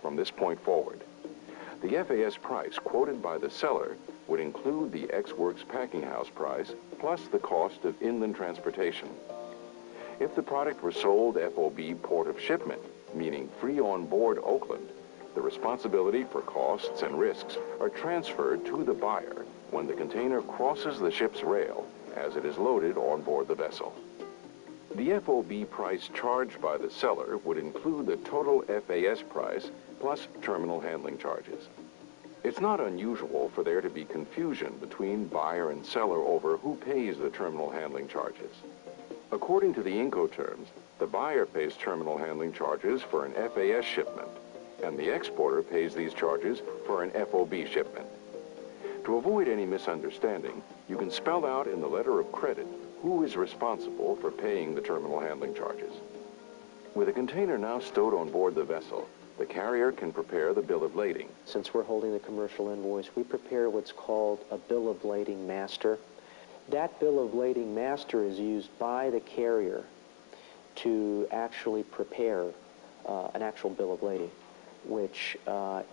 from this point forward. The FAS price quoted by the seller would include the ex-works packing house price plus the cost of inland transportation. If the product were sold FOB port of shipment, meaning free on board Oakland, the responsibility for costs and risks are transferred to the buyer when the container crosses the ship's rail as it is loaded on board the vessel. The FOB price charged by the seller would include the total FAS price plus terminal handling charges. It's not unusual for there to be confusion between buyer and seller over who pays the terminal handling charges. According to the Incoterms, the buyer pays terminal handling charges for an FAS shipment, and the exporter pays these charges for an FOB shipment. To avoid any misunderstanding, you can spell out in the letter of credit who is responsible for paying the terminal handling charges. With a container now stowed on board the vessel, the carrier can prepare the bill of lading. Since we're holding the commercial invoice, we prepare what's called a bill of lading master. That bill of lading master is used by the carrier to actually prepare an actual bill of lading, which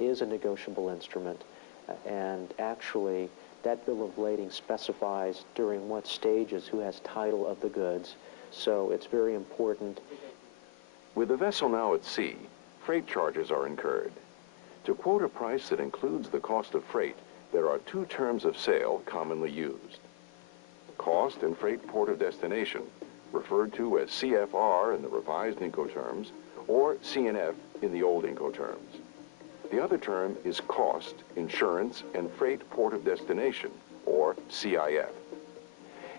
is a negotiable instrument. And actually, that bill of lading specifies during what stages who has title of the goods. So it's very important. With the vessel now at sea, freight charges are incurred. To quote a price that includes the cost of freight, there are two terms of sale commonly used. Cost and freight port of destination, referred to as CFR in the revised Incoterms, or CNF in the old Incoterms. The other term is cost, insurance, and freight port of destination, or CIF.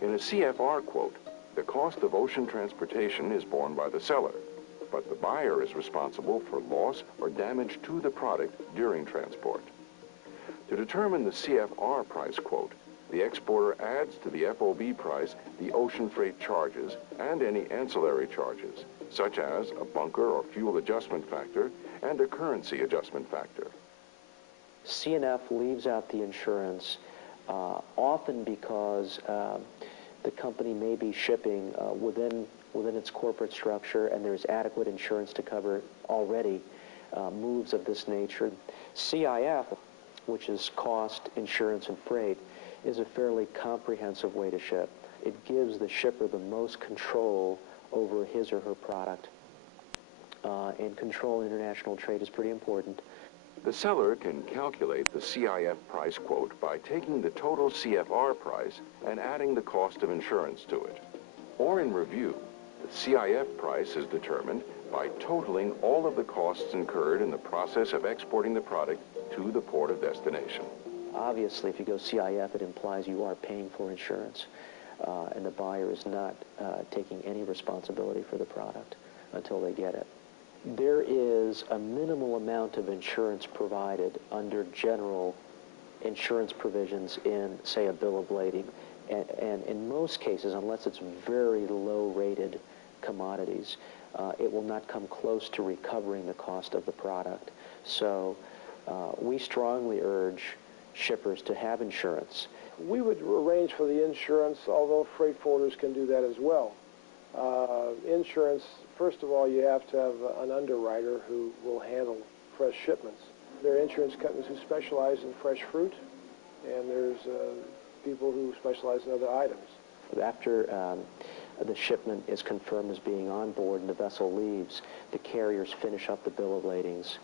In a CFR quote, the cost of ocean transportation is borne by the seller, but the buyer is responsible for loss or damage to the product during transport. To determine the CFR price quote, the exporter adds to the FOB price the ocean freight charges and any ancillary charges, such as a bunker or fuel adjustment factor and a currency adjustment factor. CNF leaves out the insurance often because the company may be shipping within its corporate structure and there's adequate insurance to cover already moves of this nature. CIF, which is cost, insurance, and freight, is a fairly comprehensive way to ship. It gives the shipper the most control over his or her product. And control in international trade is pretty important. The seller can calculate the CIF price quote by taking the total CFR price and adding the cost of insurance to it. Or in review, the CIF price is determined by totaling all of the costs incurred in the process of exporting the product to the port of destination. Obviously, if you go CIF, it implies you are paying for insurance, and the buyer is not taking any responsibility for the product until they get it. There is a minimal amount of insurance provided under general insurance provisions in, say, a bill of lading. And in most cases, unless it's very low-rated commodities, it will not come close to recovering the cost of the product. So we strongly urge shippers to have insurance. We would arrange for the insurance, although freight forwarders can do that as well. Insurance, first of all, you have to have an underwriter who will handle fresh shipments. There are insurance companies who specialize in fresh fruit, and there's people who specialize in other items. After the shipment is confirmed as being on board and the vessel leaves, the carriers finish up the bill of ladings.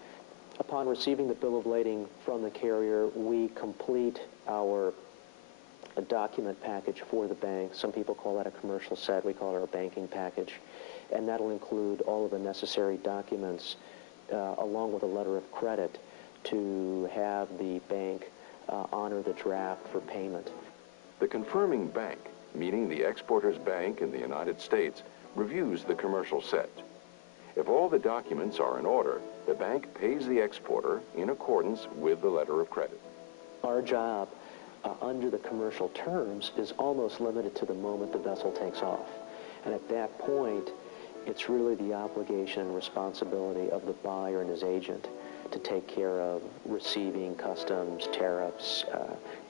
Upon receiving the bill of lading from the carrier, we complete our document package for the bank. Some people call that a commercial set. We call it our banking package. And that'll include all of the necessary documents along with a letter of credit to have the bank honor the draft for payment. The confirming bank, meaning the exporter's bank in the United States, reviews the commercial set. If all the documents are in order, the bank pays the exporter in accordance with the letter of credit. Our job under the commercial terms is almost limited to the moment the vessel takes off. And at that point, it's really the obligation and responsibility of the buyer and his agent to take care of receiving customs, tariffs,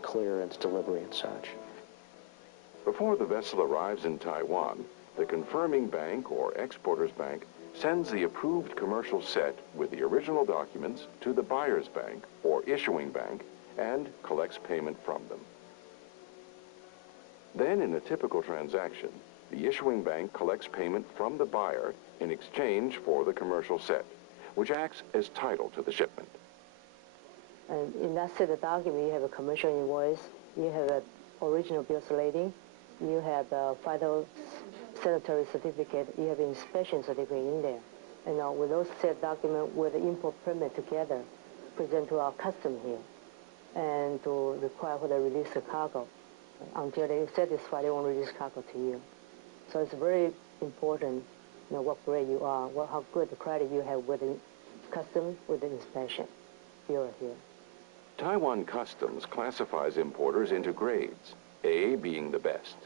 clearance, delivery, and such. Before the vessel arrives in Taiwan, the confirming bank or exporter's bank sends the approved commercial set with the original documents to the buyer's bank or issuing bank and collects payment from them. Then, in a typical transaction, the issuing bank collects payment from the buyer in exchange for the commercial set, which acts as title to the shipment. And in that set of documents, you have a commercial invoice, you have an original bill of lading, you have a phytosanitary certificate, you have an inspection certificate in there. And with those set documents with the import permit together, present to our custom here, and to require for the release of cargo. Until they satisfy, they won't release cargo to you. So it's very important, what grade you are, how good the credit you have with the customs, with the inspection bureau here. Taiwan Customs classifies importers into grades, A being the best.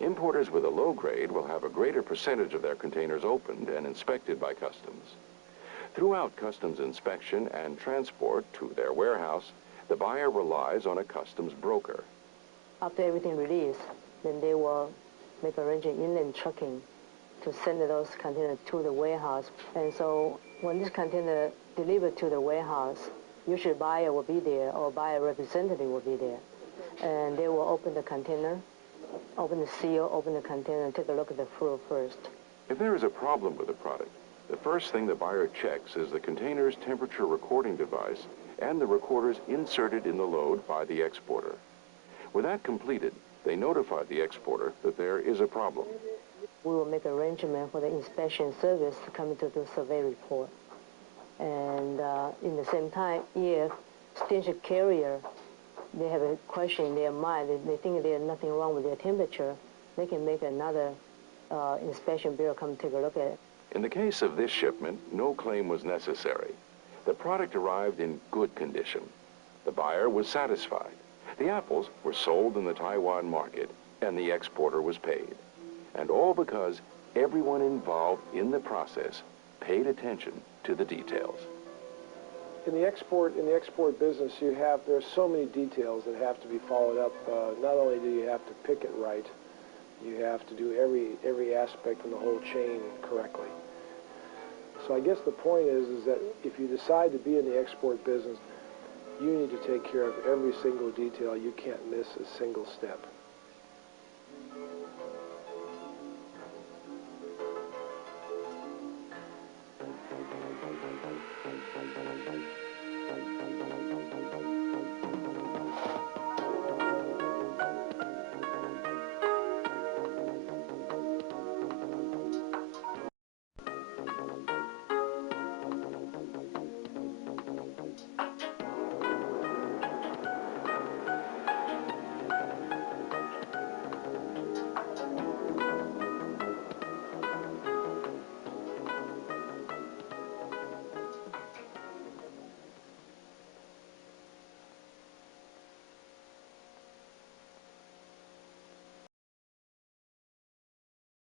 Importers with a low grade will have a greater percentage of their containers opened and inspected by Customs. Throughout Customs inspection and transport to their warehouse, the buyer relies on a Customs broker. After everything released, then they will make arrangement inland trucking to send those containers to the warehouse. And so when this container delivered to the warehouse, usually buyer will be there or buyer representative will be there. And they will open the container, open the seal, open the container, and take a look at the fruit first. If there is a problem with the product, the first thing the buyer checks is the container's temperature recording device and the recorders inserted in the load by the exporter. With that completed, they notify the exporter that there is a problem. We will make arrangement for the inspection service to come to do survey report. And in the same time, if steamship carrier, they have a question in their mind, they think there's nothing wrong with their temperature, they can make another inspection bureau come take a look at it. In the case of this shipment, no claim was necessary. The product arrived in good condition. The buyer was satisfied. The apples were sold in the Taiwan market, and the exporter was paid. And all because everyone involved in the process paid attention to the details. In the export business, there's so many details that have to be followed up. Not only do you have to pick it right, you have to do every aspect in the whole chain correctly. So I guess the point is that if you decide to be in the export business, you need to take care of every single detail. You can't miss a single step.